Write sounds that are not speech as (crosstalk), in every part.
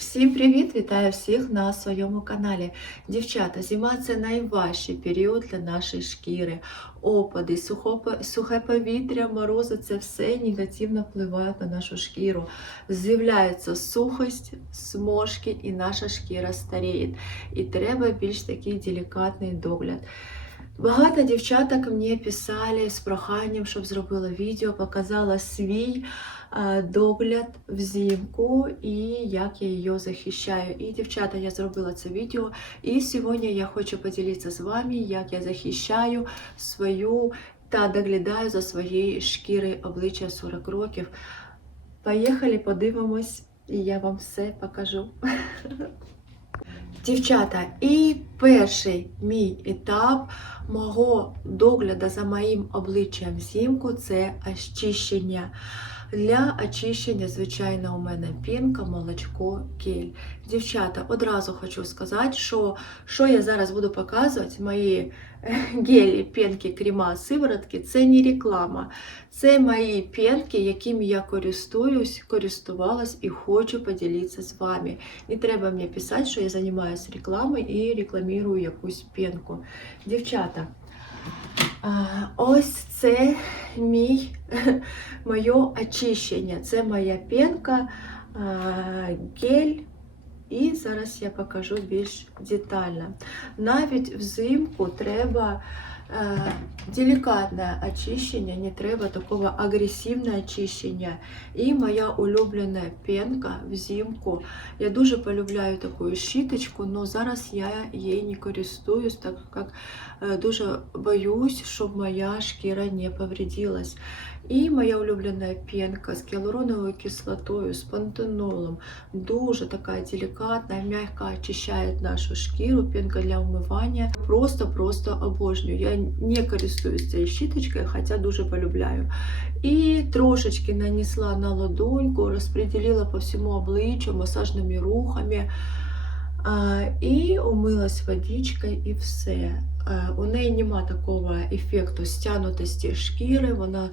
Всім привіт! Вітаю всіх на своєму каналі. Дівчата, зима це найважчий період для нашої шкіри. Опади, сухе повітря, морози це все негативно впливає на нашу шкіру. З'являється сухость, сморшки і наша шкіра старіє. І треба більш такий делікатний догляд. Багато дівчаток мені писали з проханням, щоб зробила відео, показала свій догляд взимку і як я її захищаю. І, дівчата, я зробила це відео. І сьогодні я хочу поділитися з вами, як я захищаю свою та доглядаю за своєю шкірою обличчя 40 років. Поїхали, подивимось, і я вам все покажу. Дівчата, і перший мій етап мого догляду за моїм обличчям взимку це очищення. Для очищення, звичайно, у мене пінка, молочко, кель. Дівчата, одразу хочу сказати, що що я зараз буду показувати, мої е, гелі, пінки, крема, сиворотки, це не реклама. Це мої пінки, якими я користуюсь, користувалась і хочу поділитися з вами. Не треба мені писати, що я займаюся рекламою і рекламую якусь пінку. Дівчата, ось це мій, (laughs) моє очищення. Це моя пенка, гель. І зараз я покажу більш детально. Навіть взимку треба делікатне очищення, не треба такого агресивного очищення. І моя улюблена пенка взимку. Я дуже полюбляю таку щіточку, але зараз я її не користуюсь, так як е, дуже боюсь, щоб моя шкіра не повредилась. І моя улюблена пенка з гіалуроновою кислотою, з пантенолом. Дуже така делікатна, м'яко очищає нашу шкіру, пенка для умивання. Просто-просто обожнюю. Я не користуюсь цією щіточкою, хоча дуже полюбляю. І трошечки нанесла на ладоньку, розподілила по всьому обличчю масажними рухами. І умилась водичкою і все. У неї нема такого ефекту стянутості шкіри, вона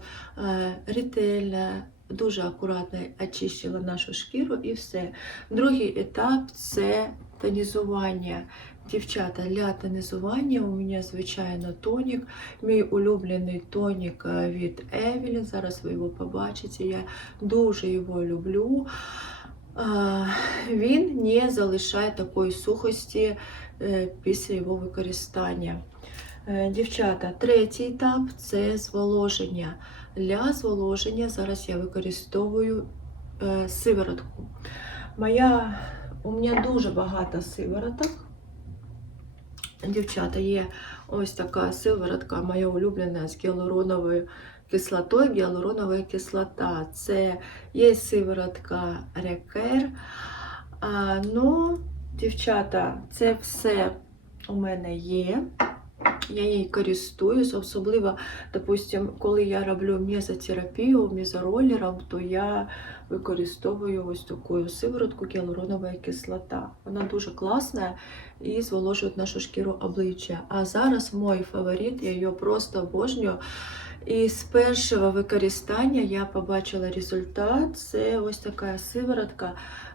ретельна, дуже акуратно очистила нашу шкіру і все. Другий етап це тонізування. Дівчата, для тонізування у мене, звичайно, тонік. Мій улюблений тонік від Evelyn. Зараз ви його побачите. Я дуже його люблю. Він не залишає такої сухості е, після його використання. Е, Дівчата, третій етап це зволоження. Для зволоження зараз я використовую е, сиворотку. Моя, у мене дуже багато сивороток. Дівчата, є ось така сиворотка, моя улюблена з гіалуроновою кислотою, гіалуронова кислота. Це є сиворотка рекер. А, ну, дівчата, це все у мене є. Я їй користуюсь, особливо, допустим, коли я роблю мезотерапію мезоролером, то я використовую ось таку сиворотку гіалуронова кислота. Вона дуже класна і зволожує нашу шкіру обличчя. А зараз мій фаворит, я її просто обожнюю. І з першого використання я побачила результат. Це ось така сиворотка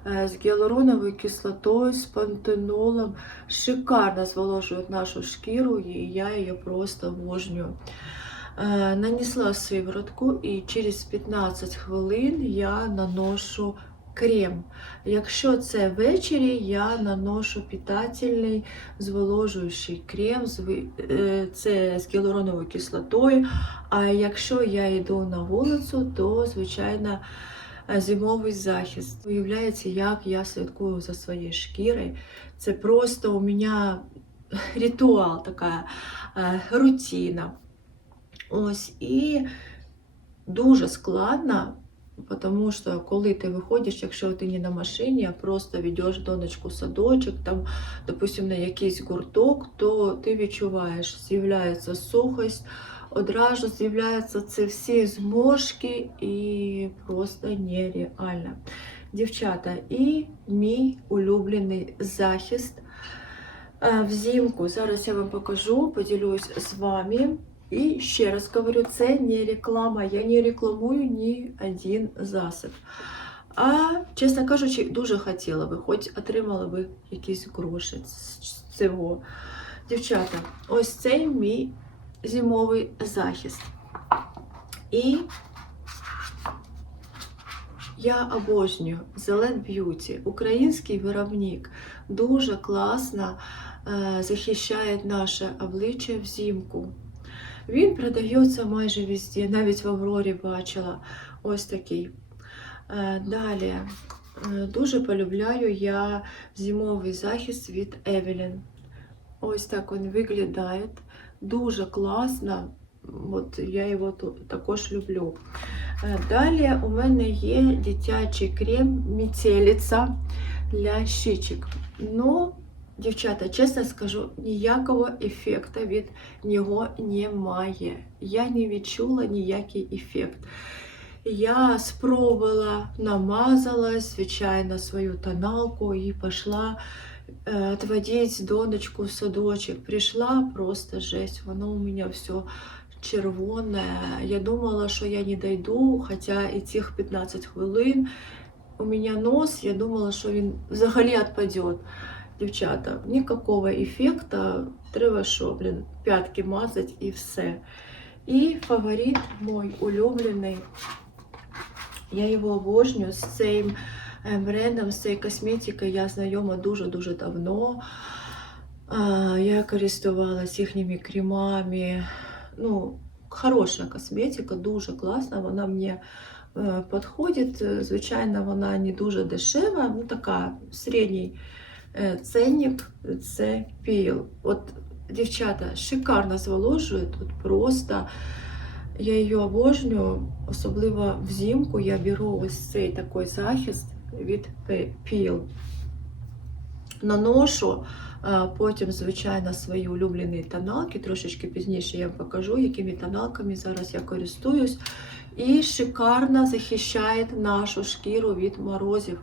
е, з гіалуроновою кислотою, з пантенолом. Шикарно зволожує нашу шкіру, і я її просто обожнюю. Е, Нанесла сиворотку і через 15 хвилин я наношу крем. Якщо це ввечері, я наношу питательний зволожуючий крем, е, це з гіалуроновою кислотою. А якщо я йду на вулицю, то звичайно е, зимовий захист. Уявляється, як я слідкую за своєю шкірою. Це просто у мене ритуал, така е, рутина. Ось і дуже складно, тому що коли ти виходиш, якщо ти не на машині, а просто ведеш донечку в садочок, там, допустим, на якийсь гурток, то ти відчуваєш, з'являється сухость, одразу з'являються це всі зморшки і просто нереально. Дівчата, і мій улюблений захист е, взимку. Зараз я вам покажу, поділюсь з вами. І ще раз говорю, це не реклама. Я не рекламую ні один засіб. А, чесно кажучи, дуже хотіла би, хоч отримала би якісь гроші з цього. Дівчата, ось цей мій зимовий захист. І я обожнюю Зелен Б'юті, український виробник. Дуже класно е, захищає наше обличчя взимку. Він продається майже везде, навіть в Аврорі бачила ось такий. Е, Далі е, дуже полюбляю я зимовий захист від Evelyn. Ось так він виглядає. Дуже класно. От я його також люблю. Е, Далі у мене є дитячий крем Мітеліця для щічок. Ну, дівчата, чесно скажу, ніякого ефекту від нього немає. Я не відчула ніякий ефект. Я спробувала, намазалась, звичайно, свою тоналку і пішла е, відводити донечку в садочок. Прийшла просто жесть, воно у мене все червоне. Я думала, що я не дойду, хоча і цих 15 хвилин у мене нос, я думала, що він взагалі відпаде. Дівчата, ніякого ефекту, треба що, блін, п'ятки мазати і все. І фаворит мой улюблений. Я його обожнюю з цим е, брендом, з цією косметикою я знайома дуже-дуже давно. А, Я користувалась їхніми кремами. Ну, хороша косметика, дуже класна. Вона мені е, підходить. Е, Звичайно, вона не дуже дешева, ну така середній е, ценник це піл. От дівчата шикарно зволожує тут просто. Я її обожнюю, особливо взимку я беру ось цей такий захист від піл. Наношу потім, звичайно, свої улюблені тоналки. Трошечки пізніше я вам покажу, якими тоналками зараз я користуюсь. І шикарно захищає нашу шкіру від морозів.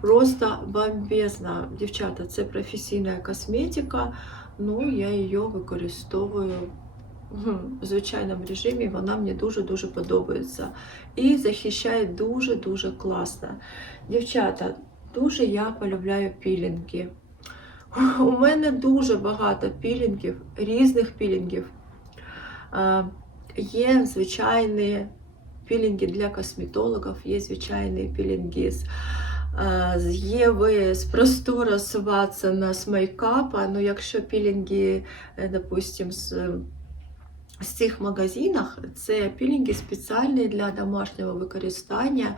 Просто бомбезна. Дівчата, це професійна косметика. Ну, я її використовую в звичайному режимі. Вона мені дуже-дуже подобається. І захищає дуже-дуже класно. Дівчата, дуже я полюбляю пілінги. У мене дуже багато пілінгів, різних пілінгів. Є звичайні пілінги для косметологів, є звичайні пілінги з, Єви, з простора, з Ватсона, з мейкапа. Ну, якщо пілінги, е, допустим, з з цих магазинах, це пілінги спеціальні для домашнього використання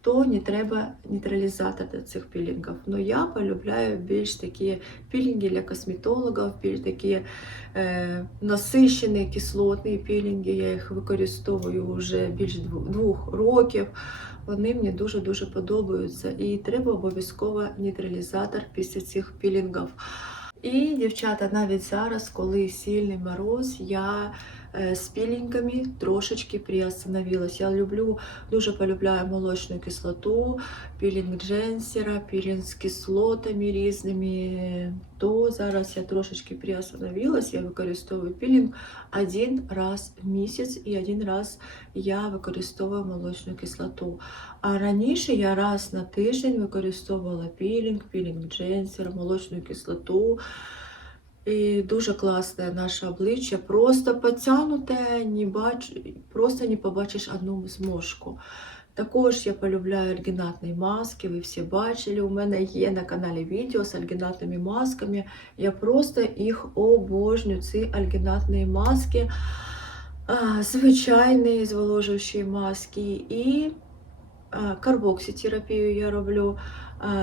то не треба нейтралізатор цих пілінгів. Ну я полюбляю більш такі пілінги для косметологів, більш такі е, насичені кислотні пілінги. Я їх використовую вже більш двох років. Вони мені дуже-дуже подобаються. І треба обов'язково нейтралізатор після цих пілінгів. І, дівчата, навіть зараз, коли сильний мороз, я з пілінгами трошечки приостановилась. Я люблю, дуже полюбляю молочну кислоту, пілінг дженсера, пілінг з кислотами різними. То зараз я трошечки приостановилась, я використовую пілінг один раз в місяць і один раз я використовую молочну кислоту. А раніше я раз на тиждень використовувала пілінг, пілінг дженсер, молочну кислоту. І дуже класне наше обличчя. Просто потягнуте, не бач... просто не побачиш одну зможку. Також я полюбляю альгінатні маски, ви всі бачили. У мене є на каналі відео з альгінатними масками. Я просто їх обожнюю, ці альгінатні маски, звичайні зволожуючі маски. І карбокситерапію я роблю.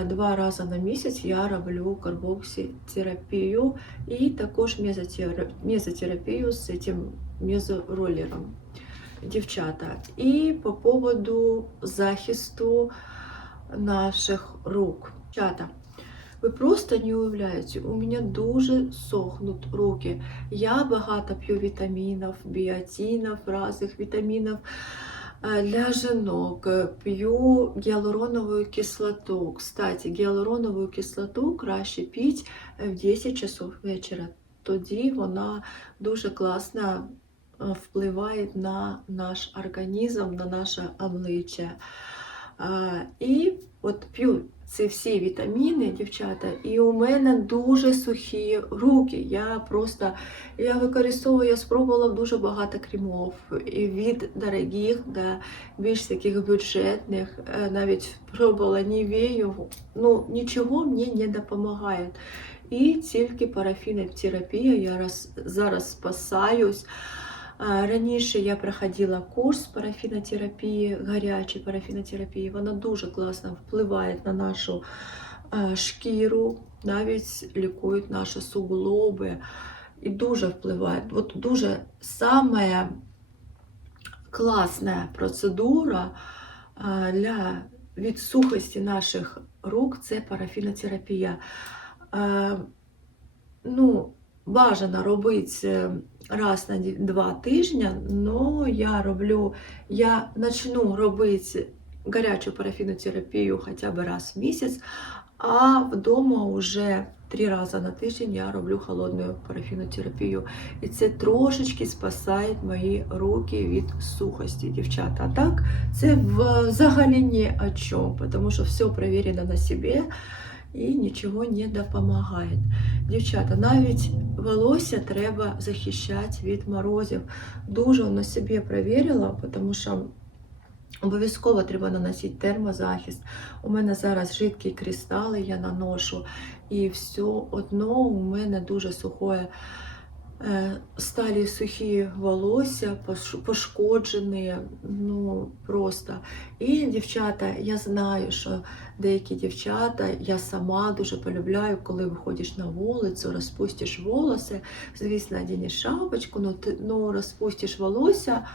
Два рази на місяць я роблю карбокситерапію і також мезотерапію з цим мезоролером. Дівчата. І по поводу захисту наших рук. Дівчата, ви просто не уявляєте, у мене дуже сохнуть руки. Я багато п'ю вітамінів, біотинів, різних вітамінів. Для жінок п'ю гіалуронову кислоту. Кстати, гіалуронову кислоту краще пити в 10 часов вечора. Тоді вона дуже класно впливає на наш організм, на наше обличчя. І от п'ю ці всі вітаміни, дівчата, і у мене дуже сухі руки. Я просто я використовую, я спробувала дуже багато крімов. І від дорогих до більш таких бюджетних, Е, навіть пробувала нівею. Ну, нічого мені не допомагає. І тільки парафінотерапія, я раз, зараз спасаюсь. Раніше я проходила курс парафінотерапії, гарячої парафінотерапії. Вона дуже класно впливає на нашу е, шкіру, навіть лікують наші суглоби і дуже впливає. От дуже саме класна процедура е, для від сухості наших рук це парафінотерапія. Е, Ну, бажано робити раз на два тижні, але я роблю, я почну робити гарячу парафінотерапію хоча б раз в місяць, а вдома вже три рази на тиждень я роблю холодну парафінотерапію. І це трошечки спасає мої руки від сухості, дівчата. А так, це взагалі ні о чому, тому що все перевірено на собі і нічого не допомагає. Дівчата, навіть волосся треба захищати від морозів. Дуже на собі перевірила, тому що обов'язково треба наносити термозахист. У мене зараз жидкі кристали, я наношу, і все одно у мене дуже сухое. Е, Сталі сухі волосся, пошкоджені, ну просто. І дівчата, я знаю, що деякі дівчата, я сама дуже полюбляю, коли виходиш на вулицю, розпустиш волоси, звісно, одінеш шапочку, ну, ти, ну розпустиш волосся,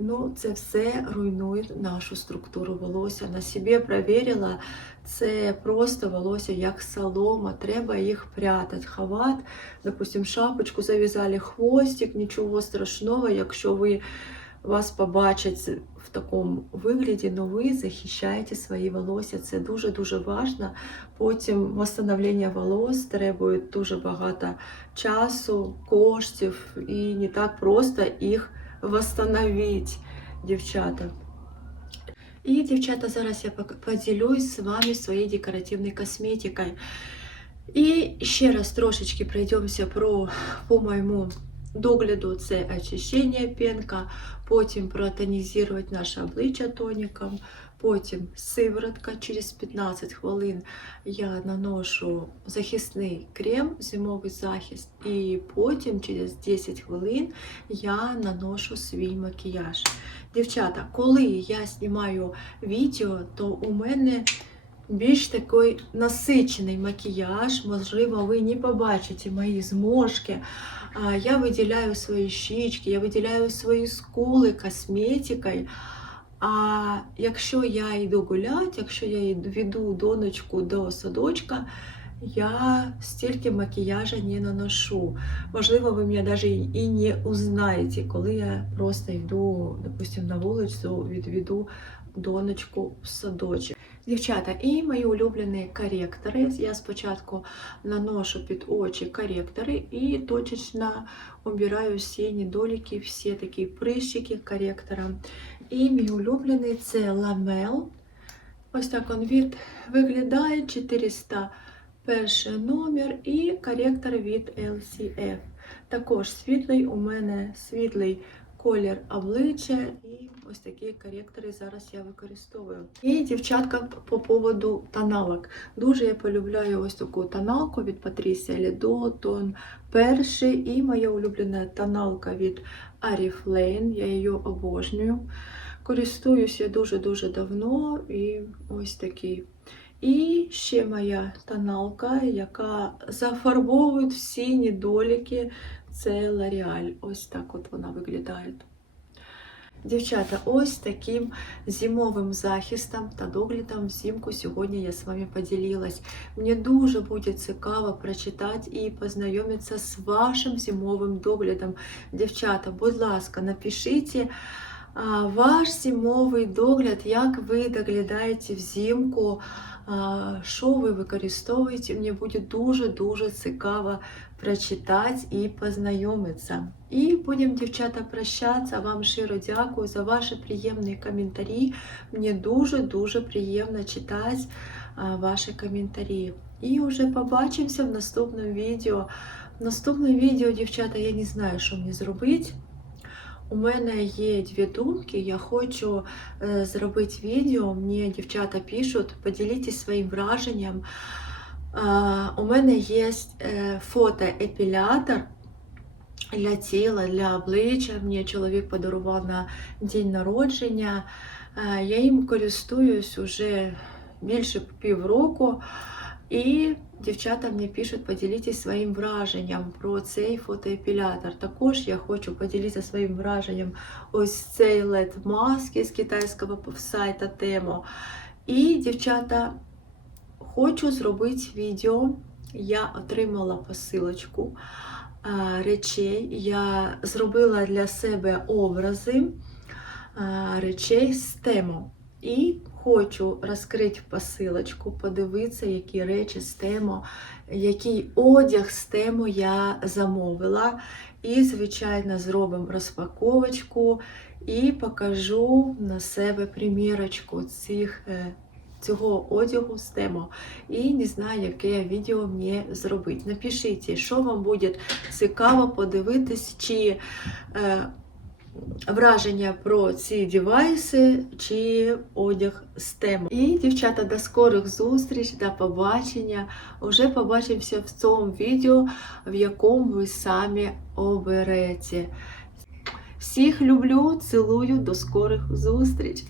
ну це все руйнує нашу структуру волосся. На собі перевірила, це просто волосся як солома, треба їх прятати, ховати. Допустим, шапочку зав'язали хвостик, нічого страшного, якщо ви вас побачать в такому вигляді, але ви захищаєте свої волосся. Це дуже-дуже важливо. Потім восстановлення волос требує дуже багато часу, коштів і не так просто їх восстановити, дівчата. І, дівчата, зараз я поділюсь з вами своєю декоративною косметикою. І ще раз трошечки пройдемося про, по моєму догляду. Це очищення пенка, потім протонізувати наше обличчя тоніком, потім сиворотка через 15 хвилин я наношу захисний крем, зимовий захист, і потім через 10 хвилин я наношу свій макіяж. Дівчата, коли я знімаю відео, то у мене більш такий насичений макіяж. Можливо, ви не побачите мої зморшки. Я виділяю свої щічки, я виділяю свої скули косметикою. А якщо я йду гуляти, якщо я веду донечку до садочка, я стільки макіяжа не наношу. Можливо, ви мене навіть і не узнаєте, коли я просто йду, допустим, на вулицю, відведу донечку в садочок. Дівчата, і мої улюблені коректори. Я спочатку наношу під очі коректори і точечно обираю всі недоліки, всі такі прищики коректора. І мій улюблений це ламел. Ось так він від виглядає 400 перший номер і коректор від LCF. Також світлий, у мене світлий колір обличчя і ось такі коректори зараз я використовую. І дівчатка по поводу тоналок. Дуже я полюбляю ось таку тоналку від Patricia Lido, тон перший і моя улюблена тоналка від Oriflame, я її обожнюю. Користуюся дуже-дуже давно і ось такий. І ще моя тоналка, яка зафарбовує всі недоліки. Це L'Oreal. Ось так от вона виглядає. Дівчата, ось таким зимовим захистом та доглядом взимку сьогодні я з вами поділилась. Мені дуже буде цікаво прочитати і познайомитися з вашим зимовим доглядом. Дівчата, будь ласка, напишіть ваш зимовий догляд, як ви доглядаєте взимку, а, що ви використовуєте, мені буде дуже-дуже цікаво прочитати і познайомитися. І будемо, дівчата, прощатися. Вам щиро дякую за ваші приємні коментарі. Мені дуже-дуже приємно читати а, ваші коментарі. І вже побачимося в наступному відео. В наступному відео, дівчата, я не знаю, що мені зробити. У мене є дві думки. Я хочу е, зробити відео. Мені дівчата пишуть, поділіться своїм враженням. Е, у мене є е, фотоепілятор для тіла, для обличчя. Мені чоловік подарував на день народження. Е, я їм користуюсь уже більше півроку. І дівчата мені пишуть, поділіться своїм враженням про цей фотоепілятор. Також я хочу поділитися своїм враженням ось цей led маски з китайського сайта Темо. І, дівчата, хочу зробити відео. Я отримала посилочку речей. Я зробила для себе образи речей з Темо. І хочу розкрити посилочку, подивитися, які речі з тему, який одяг з тему я замовила. І, звичайно, зробимо розпаковочку і покажу на себе примірочку цих, е, цього одягу з тему. І не знаю, яке відео мені зробити. Напишіть, що вам буде цікаво подивитись, чи. Враження про ці девайси чи одяг з теми. І, дівчата, до скорих зустріч, до побачення. Уже побачимося в цьому відео, в якому ви самі оберете. Всіх люблю, цілую, до скорих зустріч!